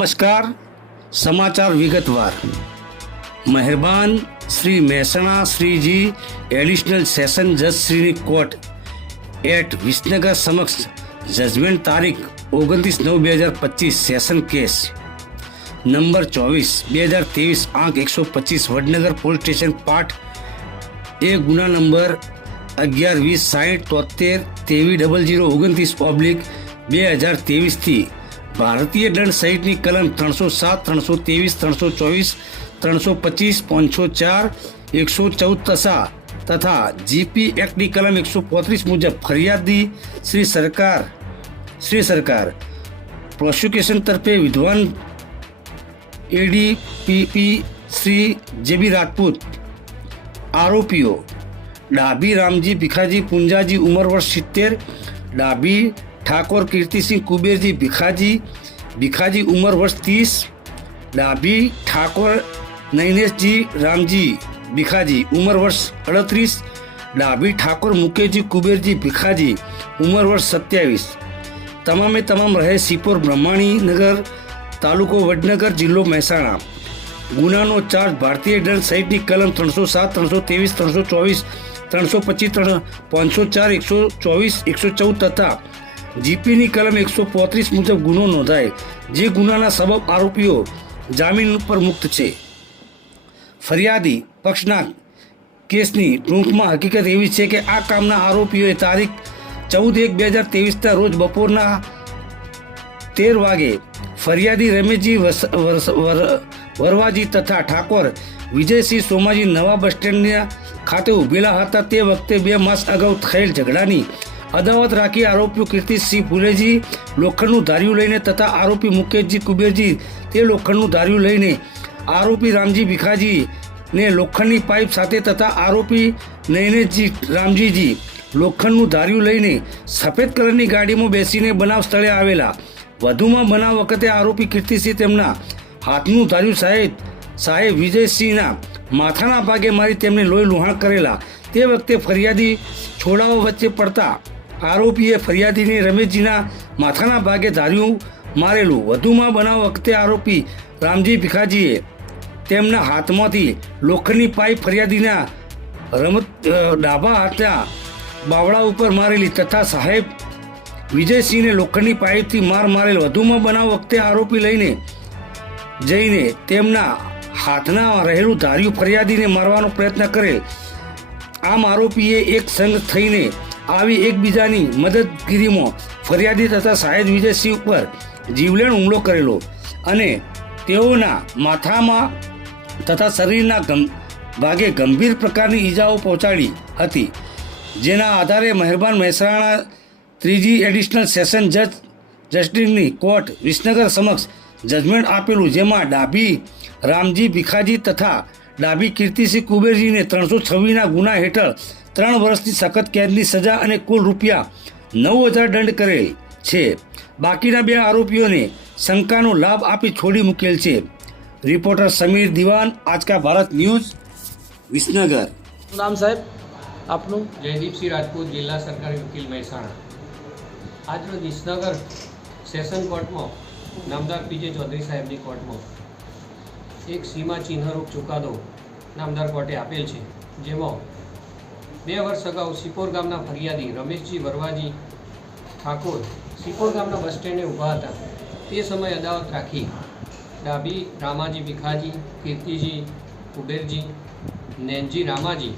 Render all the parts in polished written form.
નમસ્કાર. સમાચાર વિગતવાર. મહેરબાન શ્રી મહેસાણા શ્રીજી એડિશનલ સેશન જજ શ્રીની કોર્ટ એટ વિસનગર સમક્ષ જજમેન્ટ તારીખ 29/9/2025 સેશન કેસ નંબર 24/2023 આંક 125 વડનગર પોલીસ સ્ટેશન પાઠ એ ગુના નંબર 11-20-60-23-0029/2023 થી ભારતીય દંડ સહિતની કલમ 307, 323, 324, 325, 504, 114 તથા જીપી એક્ટની કલમ 135 મુજબ ફરિયાદી શ્રી સરકાર પ્રોસિક્યુશન તરફે વિદ્વાન એડીપીપી શ્રી જેબી રાજપૂત, આરોપીઓ ડાભી રામજી ભીખાજી પુંજાજી ઉંમર વર્ષ 70, ડાભી ઠાકોર કીર્તિસિંહ કુબેરજી ભીખાજી ઉંમર વર્ષ 30, ડાભી ઠાકોર નૈનેશજી રામજી ભીખાજી ઉંમર વર્ષ 38, ડાભી ઠાકોર મુકેશજી કુબેરજી ભીખાજી ઉંમર વર્ષ 27, તમામે તમામ રહે સિપોર બ્રહ્માણીનગર, તાલુકો વડનગર, જિલ્લો મહેસાણા. ગુનાનો ચાર્જ ભારતીય દંડ સહિતની કલમ 307, 323, 324, 325, 504, 124, 114 તથા જીપીની કલમ 135 મુજબ ગુનો નોંધાય, જે ગુનાના સબબ આરોપીઓ જામીન પર મુક્ત છે. ફરિયાદી પક્ષના કેસની ટૂંકમાં હકીકત એવી છે કે આ કામના આરોપીઓએ તારીખ 14/1/2023ના રોજ બપોરના 13 વાગે ફરિયાદી રમેશજી વરવાજી તથા ઠાકોર વિજયસિંહ સોમાજી નવા બસ સ્ટેન્ડના ખાતે ઊભેલા હતા. તે વખતે 2 માસ અગાઉ થયેલ ઝઘડાની અદાવત રાખી આરોપીઓ કીર્તિસિંહ ફુલેજી લોખંડનું ધાર્યું લઈને તથા આરોપી મુકેશજી કુબેરજી તે લોખંડનું ધાર્યું લઈને આરોપી રામજી ભીખાજીને લોખંડની પાઇપ સાથે તથા આરોપી નૈનેશજી રામજીજી લોખંડનું ધાર્યું લઈને સફેદ કલરની ગાડીમાં બેસીને બનાવ સ્થળે આવેલા. વધુમાં બનાવ વખતે આરોપી કીર્તિસિંહ તેમના હાથનું ધાર્યું સાહેબ વિજયસિંહના માથાના ભાગે મારી તેમને લોહી લુહાણ કરેલા. તે વખતે ફરિયાદી છોડાઓ વચ્ચે પડતા આરોપીએ ફરિયાદીને રમેશજીના માથાના ભાગે ધાર્યું મારેલું. વધુમાં બનાવ વખતે આરોપી રામજી ભીખાજીએ તેમના હાથમાંથી લોખંડની પાઇપ ફરિયાદીના ડાબા હાથના બાવડા ઉપર મારેલી તથા સાહેબ વિજયસિંહને લોખંડની પાઇપથી મારેલ. વધુમાં બનાવ વખતે આરોપી લઈને જઈને તેમના હાથના રહેલું ધાર્યું ફરિયાદીને મારવાનો પ્રયત્ન કરેલ. આમ આરોપીએ એક સંઘ થઈને આવી એકબીજાની મદદગીરીમાં ફરિયાદી તથા સાહેબ વિજયસિંહ ઉપર જીવલેણ હુમલો કરેલો અને તેઓના માથામાં તથા શરીરના ભાગે ગંભીર પ્રકારની ઈજાઓ પહોંચાડી હતી. જેના આધારે મહેરબાન મહેસાણા ત્રીજી એડિશનલ સેશન જસ્ટિસની કોર્ટ વિસનગર સમક્ષ જજમેન્ટ આપેલું, જેમાં ડાભી રામજી ભીખાજી તથા ડાભી કીર્તિસિંહ કુબેરજીને 326ના ગુના હેઠળ 3 વર્ષની સખત કેદની સજા અને કુલ ₹9,000 દંડ કરેલ છે. બાકીના 2 આરોપીઓને શંકાનો લાભ આપી છોડી મૂકેલ છે. રિપોર્ટર સમીર દિવાન, આજકા ભારત ન્યૂઝ, વિસનગર. નામ સાહેબ આપનું? જયદીપસિંહ રાજપૂત, જિલ્લા સરકારી વકીલ, મહેસાણા. આજરોજ વિસનગર સેશન કોર્ટમાં નામદાર પીજે ચૌધરી સાહેબની કોર્ટમાં એક સીમા ચિહ્નરૂપ ચુકાદો નામદાર કોર્ટે આપેલ છે, જેમાં 2 વર્ષ અગાઉ સિપોર ગામના ફરિયાદી રમેશજી વરવાજી ઠાકોર સિપોર ગામના બસ સ્ટેન્ડે ઊભા હતા. તે સમયે અદાવત રાખી ડાભી રામાજી ભીખાજી, કીર્તિજી કુબેરજી, નૈનજી રામાજી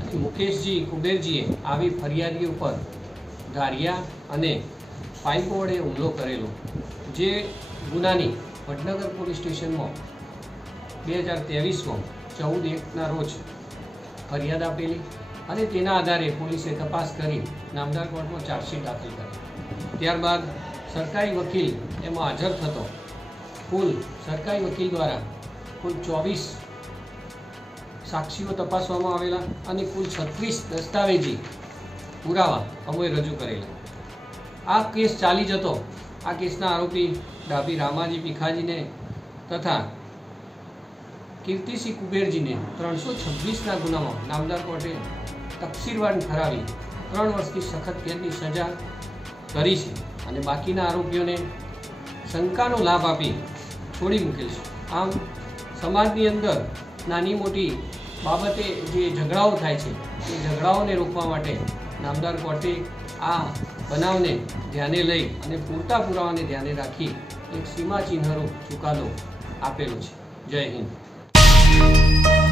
અને મુકેશજી કુબેરજીએ આવી ફરિયાદી ઉપર ધારિયા અને પાઇપો વડે હુમલો કરેલો. જે ગુનાની વડનગર પોલીસ સ્ટેશનમાં 2023માં 14/1ના રોજ ફરિયાદ આપેલી અને તેના આધારે પોલીસે તપાસ કરી નામદાર કોર્ટમાં ચાર્જશીટ દાખલ કરી. ત્યારબાદ સરકારી વકીલ એમાં હાજર થતો સરકારી વકીલ દ્વારા કુલ 24 સાક્ષીઓ તપાસવામાં આવેલા અને કુલ 36 દસ્તાવેજી પુરાવા અમોએ રજૂ કરેલા. આ કેસ ચાલી જતો આ કેસના આરોપી ડાભી રામાજી ભીખાજીને તથા કીર્તિસિંહ કુબેરજીને 326ના ગુનામાં નામદાર કોર્ટે તકસીરવાર ઠરાવી 3 વર્ષની સખત કેદની સજા કરી છે અને બાકીના આરોપીઓને શંકાનો લાભ આપી છોડી મૂકેલ છે. આમ સમાજની અંદર નાની મોટી બાબતે જે ઝઘડાઓ થાય છે એ ઝઘડાઓને રોકવા માટે નામદાર કોર્ટે આ બનાવને ધ્યાને લઈ અને પૂરતા પુરાવાને ધ્યાને રાખી એક સીમાચિહ્નરૂપ ચુકાદો આપેલો છે. જય હિન્દ.